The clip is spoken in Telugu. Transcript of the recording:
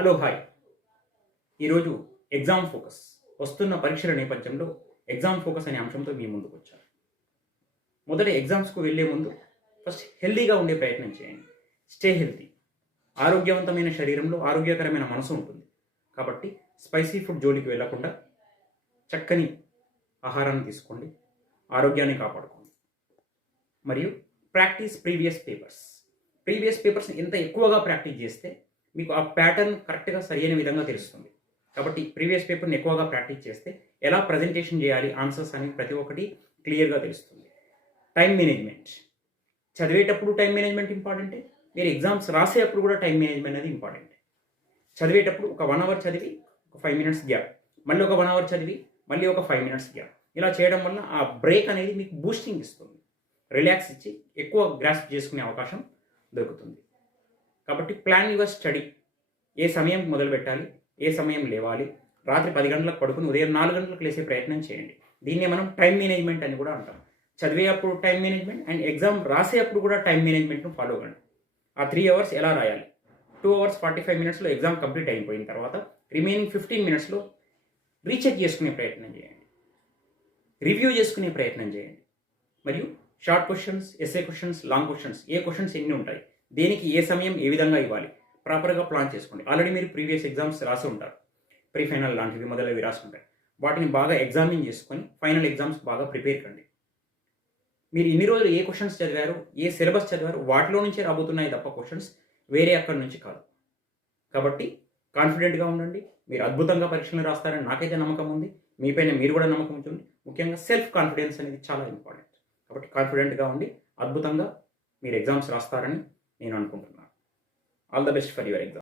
Hello hi. ఈరోజు ఎగ్జామ్ ఫోకస్ వస్తున్న పరీక్షల నేపథ్యంలో ఎగ్జామ్ ఫోకస్ అనే అంశంతో మీ ముందుకు వచ్చాను. మొదట ఎగ్జామ్స్కు వెళ్ళే ముందు ఫస్ట్ హెల్తీగా ఉండే ప్రయత్నం చేయండి. Stay healthy. ఆరోగ్యవంతమైన శరీరంలో ఆరోగ్యకరమైన మనసు ఉంటుంది. కాబట్టి స్పైసీ ఫుడ్ జోలికి వెళ్లకుండా చక్కని ఆహారాన్ని తీసుకోండి. ఆరోగ్యాన్ని కాపాడుకోండి. మరియు ప్రాక్టీస్ ప్రీవియస్ పేపర్స్ ఎంత ఎక్కువగా ప్రాక్టీస్ చేస్తే మీకు ఆ ప్యాటర్న్ కరెక్ట్గా సరైన విధంగా తెలుస్తుంది. కాబట్టి ప్రీవియస్ పేపర్ని ఎక్కువగా ప్రాక్టీస్ చేస్తే ఎలా ప్రజెంటేషన్ చేయాలి, ఆన్సర్స్ అని ప్రతి ఒక్కటి క్లియర్గా తెలుస్తుంది. Time management. చదివేటప్పుడు టైం మేనేజ్మెంట్ ఇంపార్టెంటే, మీరు ఎగ్జామ్స్ రాసేటప్పుడు కూడా టైం మేనేజ్మెంట్ అనేది ఇంపార్టెంట్. చదివేటప్పుడు ఒక 1 అవర్ చదివి ఒక 5 మినిట్స్ గ్యాప్, మళ్ళీ ఒక 1 అవర్ చదివి మళ్ళీ ఒక 5 మినిట్స్ గ్యాప్, ఇలా చేయడం వల్ల ఆ బ్రేక్ అనేది మీకు బూస్టింగ్ ఇస్తుంది. రిలాక్స్ ఇచ్చి ఎక్కువ గ్రాస్ప్ చేసుకునే అవకాశం దొరుకుతుంది. కాబట్టి ప్లాన్ యువర్ స్టడీ. ఏ సమయం మొదలు పెట్టాలి, ఏ సమయం లేవాలి, రాత్రి 10 గంటలకు పడుకుని ఉదయం 4 గంటలకు లేసే ప్రయత్నం చేయండి. దీన్నే మనం టైం మేనేజ్మెంట్ అని కూడా అంటాం. చదివేటప్పుడు టైం మేనేజ్మెంట్ అండ్ ఎగ్జామ్ రాసేటప్పుడు కూడా టైం మేనేజ్మెంట్ను ఫాలో అవ్వండి. ఆ 3 అవర్స్ ఎలా రాయాలి, 2 అవర్స్ 45 మినిట్స్లో ఎగ్జామ్ కంప్లీట్ అయిపోయిన తర్వాత రిమైనింగ్ 15 మినిట్స్లో రీచెక్ చేసుకునే ప్రయత్నం చేయండి, రివ్యూ చేసుకునే ప్రయత్నం చేయండి. మరియు short questions, SA questions, long questions, ఏ క్వశ్చన్స్ ఎన్ని ఉంటాయి, దేనికి ఏ సమయం ఏ విధంగా ఇవ్వాలి, ప్రాపర్గా ప్లాన్ చేసుకోండి. ఆల్రెడీ మీరు ప్రీవియస్ ఎగ్జామ్స్ రాసి ఉంటారు, ప్రీ ఫైనల్ లాంటివి మొదలవి రాసి ఉంటాయి. వాటిని బాగా ఎగ్జామిన్ చేసుకొని ఫైనల్ ఎగ్జామ్స్ బాగా ప్రిపేర్ కండి. మీరు ఇన్ని రోజులు ఏ క్వశ్చన్స్ చదివారు, ఏ సిలబస్ చదివారు, వాటిలో నుంచే రాబోతున్నాయి తప్ప క్వశ్చన్స్ వేరే అక్కడి నుంచి కాదు. కాబట్టి కాన్ఫిడెంట్గా ఉండండి. మీరు అద్భుతంగా పరీక్షలు రాస్తారని నాకైతే నమ్మకం ఉంది. మీపైన మీరు కూడా నమ్మకం ఉంటుంది. ముఖ్యంగా సెల్ఫ్ కాన్ఫిడెన్స్ అనేది చాలా ఇంపార్టెంట్. కాబట్టి కాన్ఫిడెంట్గా ఉండి అద్భుతంగా మీరు ఎగ్జామ్స్ రాస్తారని నేను అనుకుంటున్నాను. All the best for your exam.